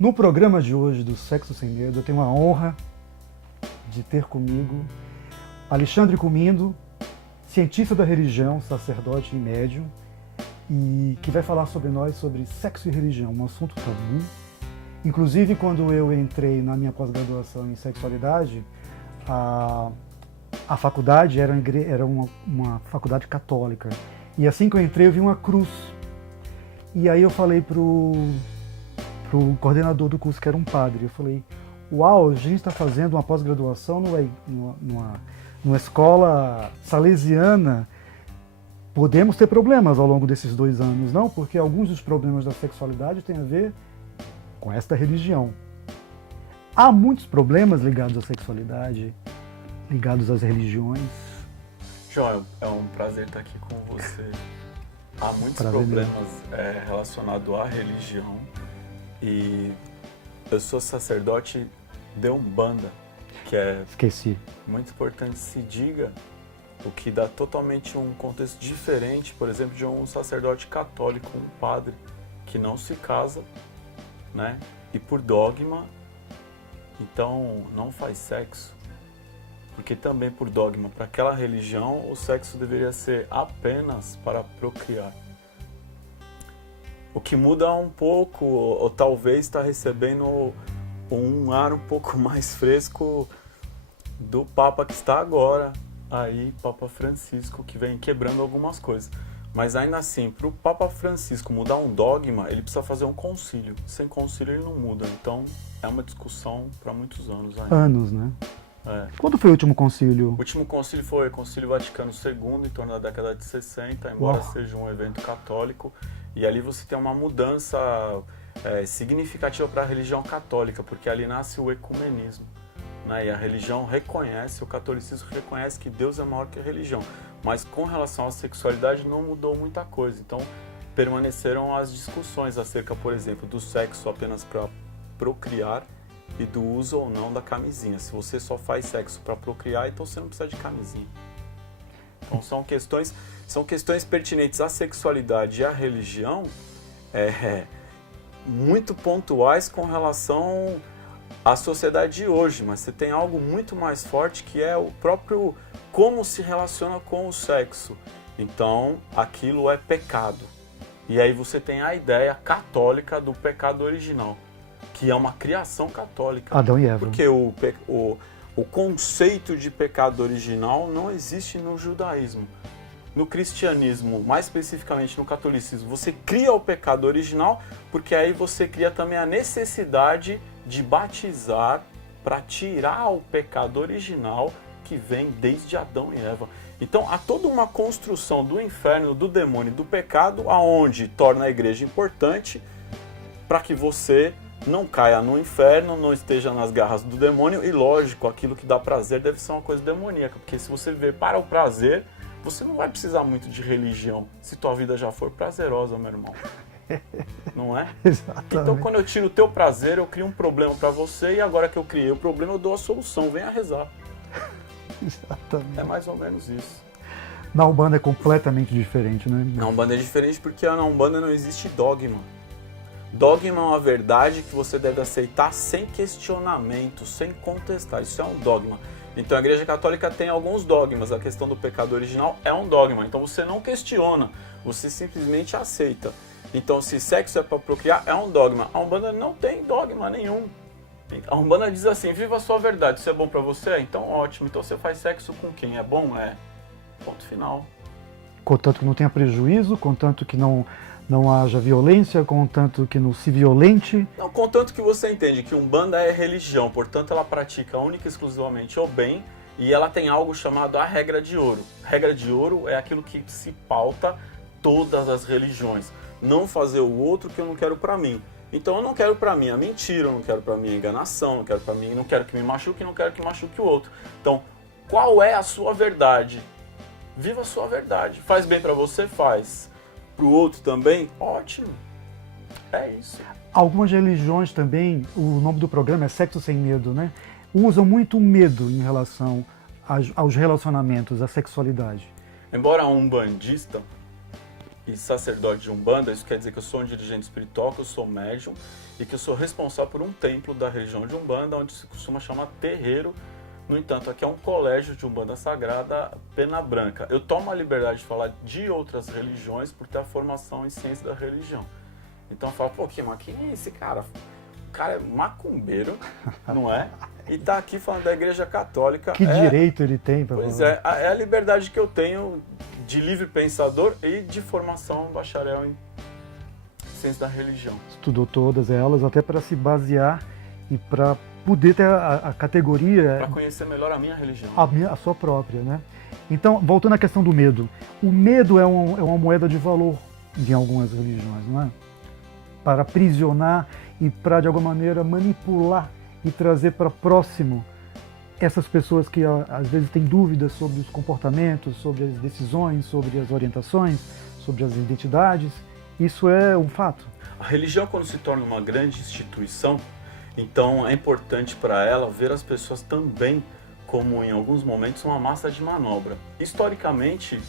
No programa de hoje do Sexo Sem Medo, eu tenho a honra de ter comigo Alexandre Cumindo, cientista da religião, sacerdote e médium, e que vai falar sobre sexo e religião, um assunto tabu. Inclusive, quando eu entrei na minha pós-graduação em sexualidade, a faculdade era uma faculdade católica. E assim que eu entrei, eu vi uma cruz. E aí eu falei pro coordenador do curso, que era um padre, eu falei, uau, a gente está fazendo uma pós-graduação numa escola salesiana, podemos ter problemas ao longo desses 2 anos, não? Porque alguns dos problemas da sexualidade têm a ver com esta religião. Há muitos problemas ligados à sexualidade, ligados às religiões. João, é um prazer estar aqui com você. Há muitos Prazer problemas relacionados à religião e eu sou sacerdote de Umbanda, que é Esqueci. muito importante se diga, o que dá totalmente um contexto diferente, por exemplo, de um sacerdote católico, um padre, que não se casa, né? E por dogma, então não faz sexo. Porque também por dogma, para aquela religião, o sexo deveria ser apenas para procriar. O que muda um pouco, ou talvez está recebendo um ar um pouco mais fresco do Papa que está agora, aí, Papa Francisco, que vem quebrando algumas coisas. Mas ainda assim, para o Papa Francisco mudar um dogma, ele precisa fazer um concílio. Sem concílio ele não muda, então é uma discussão para muitos anos ainda. Anos, né? É. Quando foi o último concílio? O último concílio foi o Concílio Vaticano II, em torno da década de 60, embora Uau. seja um evento católico. E ali você tem uma mudança significativa para a religião católica, porque ali nasce o ecumenismo, né? E a religião reconhece, o catolicismo reconhece que Deus é maior que a religião. Mas com relação à sexualidade não mudou muita coisa. Então permaneceram as discussões acerca, por exemplo, do sexo apenas para procriar e do uso ou não da camisinha. Se você só faz sexo para procriar, então você não precisa de camisinha. Então são questões pertinentes à sexualidade e à religião, muito pontuais com relação à sociedade de hoje, mas você tem algo muito mais forte que é o próprio como se relaciona com o sexo. Então aquilo é pecado. E aí você tem a ideia católica do pecado original, que é uma criação católica. Adão e Eva. Porque o conceito de pecado original não existe no judaísmo. No cristianismo, mais especificamente no catolicismo, você cria o pecado original, porque aí você cria também a necessidade de batizar para tirar o pecado original que vem desde Adão e Eva. Então há toda uma construção do inferno, do demônio, do pecado, aonde torna a igreja importante para que você não caia no inferno, não esteja nas garras do demônio. E lógico, aquilo que dá prazer deve ser uma coisa demoníaca, porque se você viver para o prazer, você não vai precisar muito de religião, se tua vida já for prazerosa, meu irmão. Não é? Exatamente. Então quando eu tiro o teu prazer, eu crio um problema para você, e agora que eu criei o problema, eu dou a solução, venha rezar. Exatamente. É mais ou menos isso. Na Umbanda é completamente diferente, né? Na Umbanda é diferente porque na Umbanda não existe dogma. Dogma é uma verdade que você deve aceitar sem questionamento, sem contestar. Isso é um dogma. Então a Igreja Católica tem alguns dogmas. A questão do pecado original é um dogma. Então você não questiona, você simplesmente aceita. Então se sexo é para procriar, é um dogma. A Umbanda não tem dogma nenhum. A Umbanda diz assim, viva a sua verdade. Isso é bom para você? Então ótimo. Então você faz sexo com quem? É bom? É. Ponto final. Contanto que não tenha prejuízo, contanto que não haja violência, contanto que não se violente. Não, contanto que você entende que Umbanda é religião, portanto ela pratica única e exclusivamente o bem, e ela tem algo chamado a regra de ouro. Regra de ouro é aquilo que se pauta todas as religiões. Não fazer o outro que eu não quero pra mim. Então eu não quero pra mim a mentira, eu não quero pra mim a enganação, não quero pra mim, não quero que me machuque, não quero que machuque o outro. Então, qual é a sua verdade? Viva a sua verdade. Faz bem pra você? Faz. Pro outro também? Ótimo. É isso. Algumas religiões também, o nome do programa é Sexo Sem Medo, né? Usam muito medo em relação aos relacionamentos, à sexualidade. Embora um umbandista, e sacerdote de Umbanda, isso quer dizer que eu sou um dirigente espiritual, que eu sou médium e que eu sou responsável por um templo da religião de Umbanda, onde se costuma chamar terreiro. No entanto, aqui é um colégio de Umbanda Sagrada, Pena Branca. Eu tomo a liberdade de falar de outras religiões por ter a formação em ciência da religião. Então eu falo, pô, mas quem é esse cara? O cara é macumbeiro, não é? E tá aqui falando da Igreja Católica. Que direito ele tem para Pois falar? é a liberdade que eu tenho de livre pensador e de formação bacharel em ciência da religião. Estudou todas elas, até para se basear e para poder ter a categoria... Para conhecer melhor a minha religião. A sua própria, né? Então, voltando à questão do medo. O medo é uma moeda de valor em algumas religiões, não é? Para aprisionar e para, de alguma maneira, manipular e trazer para próximo essas pessoas que às vezes têm dúvidas sobre os comportamentos, sobre as decisões, sobre as orientações, sobre as identidades. Isso é um fato. A religião, quando se torna uma grande instituição, então é importante para ela ver as pessoas também como, em alguns momentos, uma massa de manobra. Historicamente,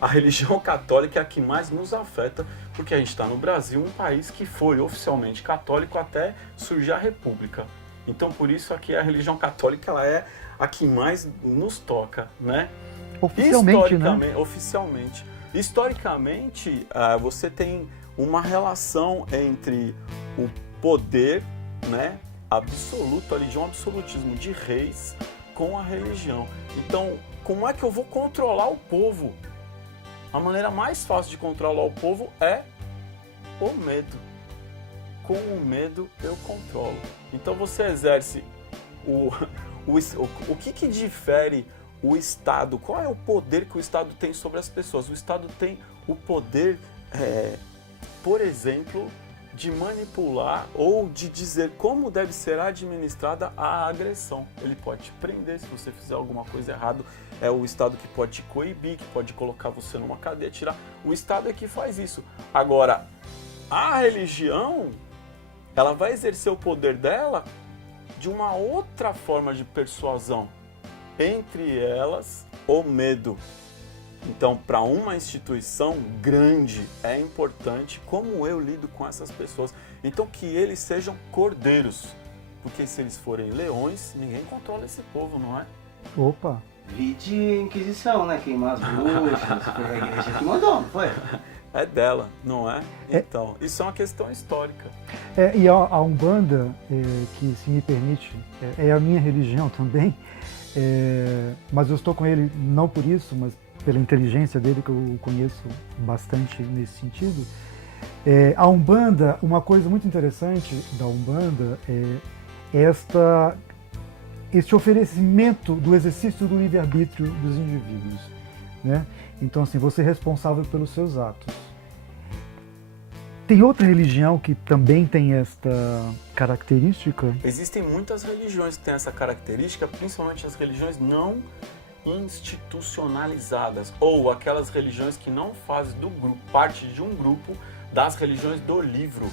a religião católica é a que mais nos afeta, porque a gente está no Brasil, um país que foi oficialmente católico até surgir a República. Então, por isso, aqui a religião católica ela é a que mais nos toca, né? Oficialmente, né? Oficialmente. Historicamente, você tem uma relação entre o poder, né, absoluto, ali, de um absolutismo de reis com a religião. Então, como é que eu vou controlar o povo? A maneira mais fácil de controlar o povo é o medo. Com o medo eu controlo. Então você exerce o que difere o Estado? Qual é o poder que o Estado tem sobre as pessoas? O Estado tem o poder, por exemplo, de manipular ou de dizer como deve ser administrada a agressão. Ele pode te prender se você fizer alguma coisa errada. É o Estado que pode te coibir, que pode colocar você numa cadeia, tirar. O Estado é que faz isso. Agora, a religião, ela vai exercer o poder dela de uma outra forma de persuasão. Entre elas, o medo. Então, para uma instituição grande, é importante como eu lido com essas pessoas. Então, que eles sejam cordeiros. Porque se eles forem leões, ninguém controla esse povo, não é? Opa! Vi de Inquisição, né? Queimar as bruxas, foi a igreja que mandou, não foi? É dela, não é? Então, isso é uma questão histórica. E a Umbanda, que se me permite, é a minha religião também, mas eu estou com ele não por isso, mas pela inteligência dele, que eu conheço bastante nesse sentido. A Umbanda, uma coisa muito interessante da Umbanda é este oferecimento do exercício do livre-arbítrio dos indivíduos, né? Então, assim, você é responsável pelos seus atos. Tem outra religião que também tem esta característica? Existem muitas religiões que têm essa característica, principalmente as religiões não institucionalizadas, ou aquelas religiões que não fazem parte de um grupo das religiões do livro.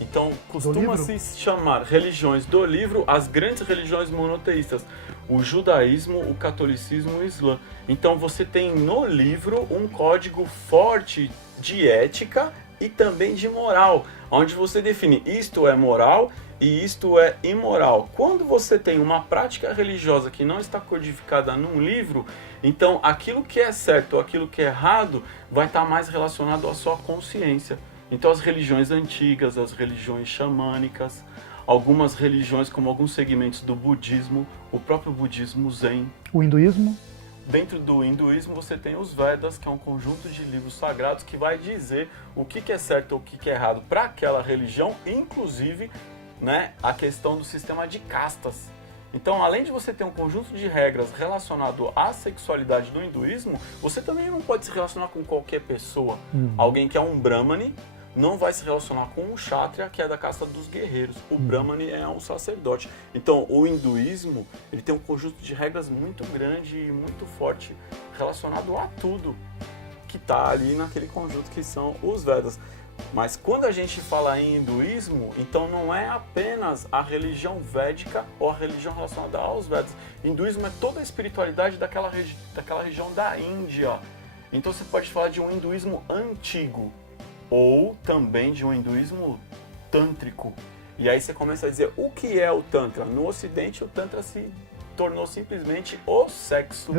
Então, costuma-se chamar religiões do livro as grandes religiões monoteístas, o judaísmo, o catolicismo e o islã. Então, você tem no livro um código forte de ética e também de moral, onde você define isto é moral e isto é imoral. Quando você tem uma prática religiosa que não está codificada num livro, então aquilo que é certo ou aquilo que é errado vai estar mais relacionado à sua consciência. Então as religiões antigas, as religiões xamânicas, algumas religiões como alguns segmentos do budismo, o próprio budismo zen. O hinduísmo? Dentro do hinduísmo você tem os Vedas, que é um conjunto de livros sagrados que vai dizer o que é certo ou o que é errado para aquela religião, inclusive, né, a questão do sistema de castas. Então, além de você ter um conjunto de regras relacionado à sexualidade do hinduísmo, você também não pode se relacionar com qualquer pessoa. Alguém que é um brahmane não vai se relacionar com um kshatriya, que é da casta dos guerreiros. O brahmane é um sacerdote. Então, o hinduísmo, ele tem um conjunto de regras muito grande e muito forte relacionado a tudo que está ali naquele conjunto que são os Vedas. Mas quando a gente fala em hinduísmo, então não é apenas a religião védica ou a religião relacionada aos Vedas. Hinduísmo é toda a espiritualidade daquela região da Índia. Então você pode falar de um hinduísmo antigo ou também de um hinduísmo tântrico. E aí você começa a dizer o que é o Tantra. No Ocidente o Tantra se tornou simplesmente o sexo.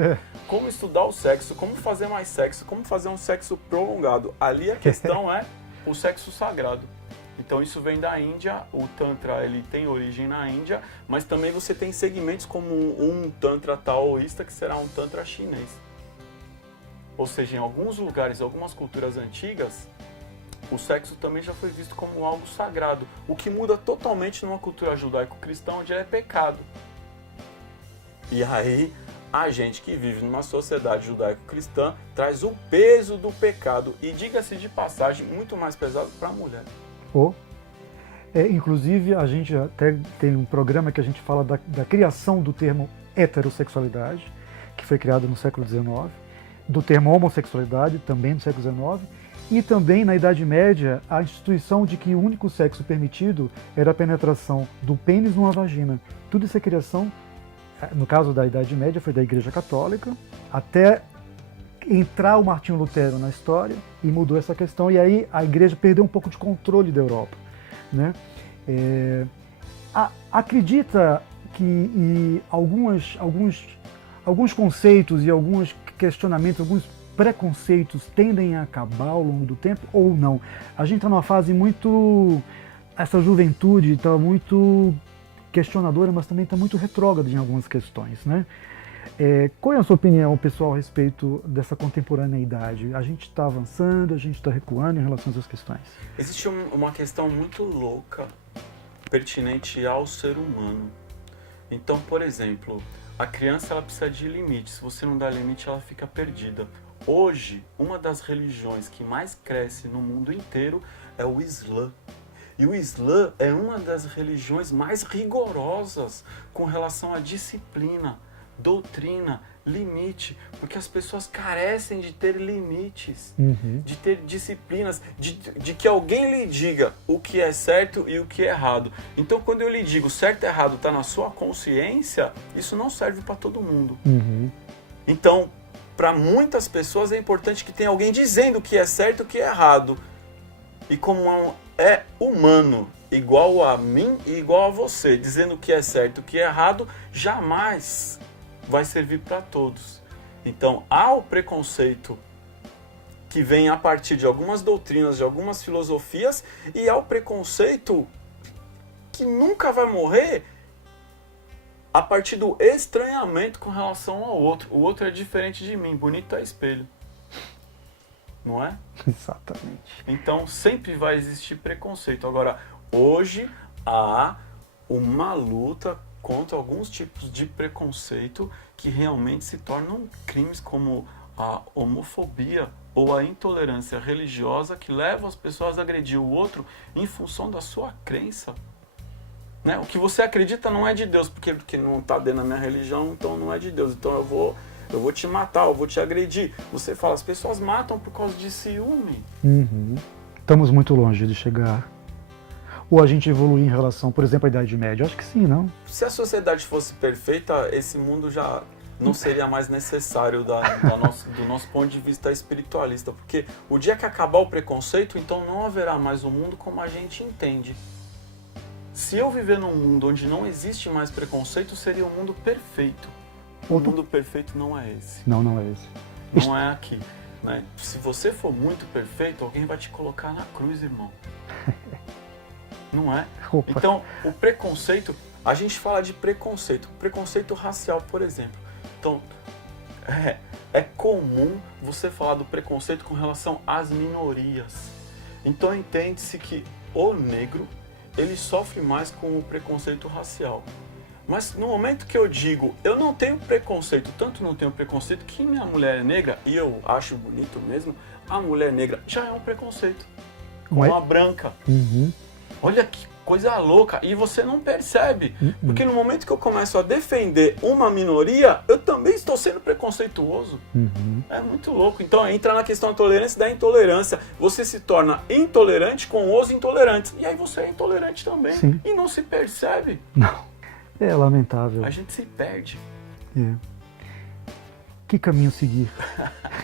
Como estudar o sexo, como fazer mais sexo, como fazer um sexo prolongado. Ali a questão é o sexo sagrado. Então isso vem da Índia, o Tantra ele tem origem na Índia, mas também você tem segmentos como um Tantra taoísta que será um Tantra chinês. Ou seja, em alguns lugares, algumas culturas antigas, o sexo também já foi visto como algo sagrado, o que muda totalmente numa cultura judaico-cristã onde ele é pecado. E aí, a gente que vive numa sociedade judaico-cristã traz o peso do pecado e, diga-se de passagem, muito mais pesado para a mulher. Inclusive, a gente até tem um programa que a gente fala da criação do termo heterossexualidade, que foi criado no século XIX, do termo homossexualidade, também no século XIX, e também, na Idade Média, a instituição de que o único sexo permitido era a penetração do pênis numa vagina. Tudo isso é criação, no caso da Idade Média, foi da Igreja Católica, até entrar o Martinho Lutero na história e mudou essa questão, e aí a Igreja perdeu um pouco de controle da Europa, né? Acredita que alguns conceitos e alguns questionamentos, alguns preconceitos tendem a acabar ao longo do tempo ou não? A gente está numa fase muito... Essa juventude está muito questionadora, mas também está muito retrógrada em algumas questões, né? Qual é a sua opinião, pessoal, a respeito dessa contemporaneidade? A gente está avançando, a gente está recuando em relação a essas questões? Existe uma questão muito louca, pertinente ao ser humano. Então, por exemplo, a criança ela precisa de limite. Se você não dá limite, ela fica perdida. Hoje, uma das religiões que mais cresce no mundo inteiro é o Islã. E o Islã é uma das religiões mais rigorosas com relação à disciplina, doutrina, limite, porque as pessoas carecem de ter limites, de ter disciplinas, de que alguém lhe diga o que é certo e o que é errado. Então, quando eu lhe digo certo e errado está na sua consciência, isso não serve para todo mundo. Então, para muitas pessoas é importante que tenha alguém dizendo o que é certo e o que é errado. E como é humano, igual a mim e igual a você, dizendo o que é certo e o que é errado, jamais vai servir para todos. Então, há o preconceito que vem a partir de algumas doutrinas, de algumas filosofias, e há o preconceito que nunca vai morrer a partir do estranhamento com relação ao outro. O outro é diferente de mim, bonito é espelho. Não é? Exatamente. Então, sempre vai existir preconceito. Agora, hoje há uma luta contra alguns tipos de preconceito que realmente se tornam crimes, como a homofobia ou a intolerância religiosa, que leva as pessoas a agredir o outro em função da sua crença. Né? O que você acredita não é de Deus, porque não está dentro da minha religião, então não é de Deus. Então eu vou te matar, eu vou te agredir. Você fala, as pessoas matam por causa de ciúme. Estamos muito longe de chegar. Ou a gente evoluir em relação, por exemplo, à Idade Média? Acho que sim, não? Se a sociedade fosse perfeita, esse mundo já não seria mais necessário do nosso ponto de vista espiritualista. Porque o dia que acabar o preconceito, então não haverá mais um mundo como a gente entende. Se eu viver num mundo onde não existe mais preconceito, seria um mundo perfeito. O mundo perfeito não é esse. Não é esse. Não é aqui. Né? Se você for muito perfeito, alguém vai te colocar na cruz, irmão. Não é? Opa. Então, o preconceito, a gente fala de preconceito racial, por exemplo. Então, é comum você falar do preconceito com relação às minorias. Então, entende-se que o negro, ele sofre mais com o preconceito racial. Mas no momento que eu digo, eu não tenho preconceito, tanto não tenho preconceito que minha mulher é negra, e eu acho bonito mesmo, a mulher negra já é um preconceito. Com a branca. Olha que coisa louca, e você não percebe, porque no momento que eu começo a defender uma minoria, eu também estou sendo preconceituoso. É muito louco. Então entra na questão da tolerância e da intolerância. Você se torna intolerante com os intolerantes, e aí você é intolerante também. Sim. E não se percebe. Não. É lamentável. A gente se perde. Que caminho seguir?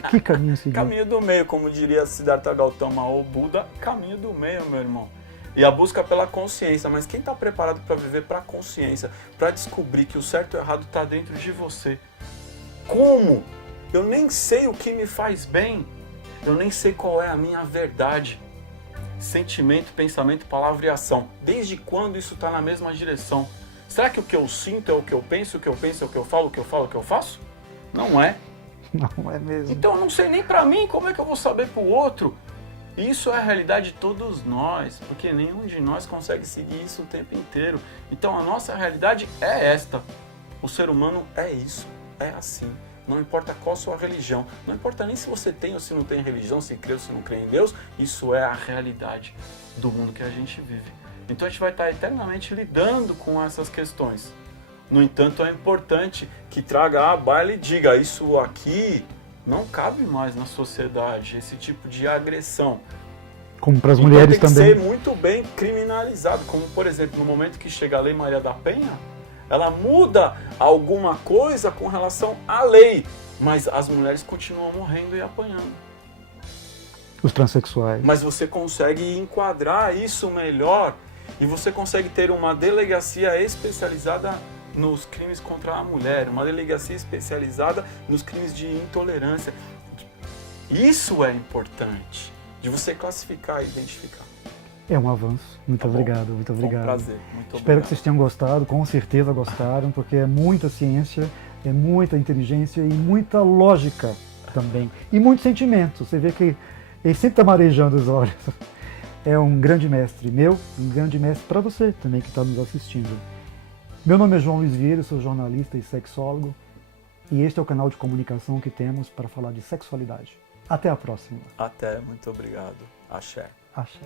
Que caminho seguir? Caminho do meio, como diria Siddhartha Gautama ou Buda, caminho do meio, meu irmão. E a busca pela consciência, mas quem está preparado para viver para a consciência, para descobrir que o certo e o errado está dentro de você? Como? Eu nem sei o que me faz bem, eu nem sei qual é a minha verdade. Sentimento, pensamento, palavra e ação. Desde quando isso está na mesma direção? Será que o que eu sinto é o que eu penso, o que eu penso é o que eu falo, o que eu falo é o que eu faço? Não é. Não é mesmo. Então eu não sei nem para mim, como é que eu vou saber para o outro? Isso é a realidade de todos nós, porque nenhum de nós consegue seguir isso o tempo inteiro. Então a nossa realidade é esta. O ser humano é isso, é assim. Não importa qual a sua religião, não importa nem se você tem ou se não tem religião, se crê ou se não crê em Deus, isso é a realidade do mundo que a gente vive. Então a gente vai estar eternamente lidando com essas questões. No entanto, é importante que traga à baila e diga, isso aqui não cabe mais na sociedade, esse tipo de agressão. Como para as Então, mulheres tem que também. ser muito bem criminalizado, como por exemplo, no momento que chega a Lei Maria da Penha, ela muda alguma coisa com relação à lei, mas as mulheres continuam morrendo e apanhando. Os transexuais. Mas você consegue enquadrar isso melhor e você consegue ter uma delegacia especializada nos crimes contra a mulher, uma delegacia especializada nos crimes de intolerância. Isso é importante, de você classificar e identificar. É um avanço. Muito obrigado, muito obrigado. Foi um prazer, muito Espero obrigado. que vocês tenham gostado, com certeza gostaram, porque é muita ciência, é muita inteligência e muita lógica também. E muito sentimento. Você vê que ele sempre está marejando os olhos. É um grande mestre meu, um grande mestre para você também que está nos assistindo. Meu nome é João Luiz Vieira, eu sou jornalista e sexólogo, e este é o canal de comunicação que temos para falar de sexualidade. Até a próxima. Até, muito obrigado. Axé. Axé.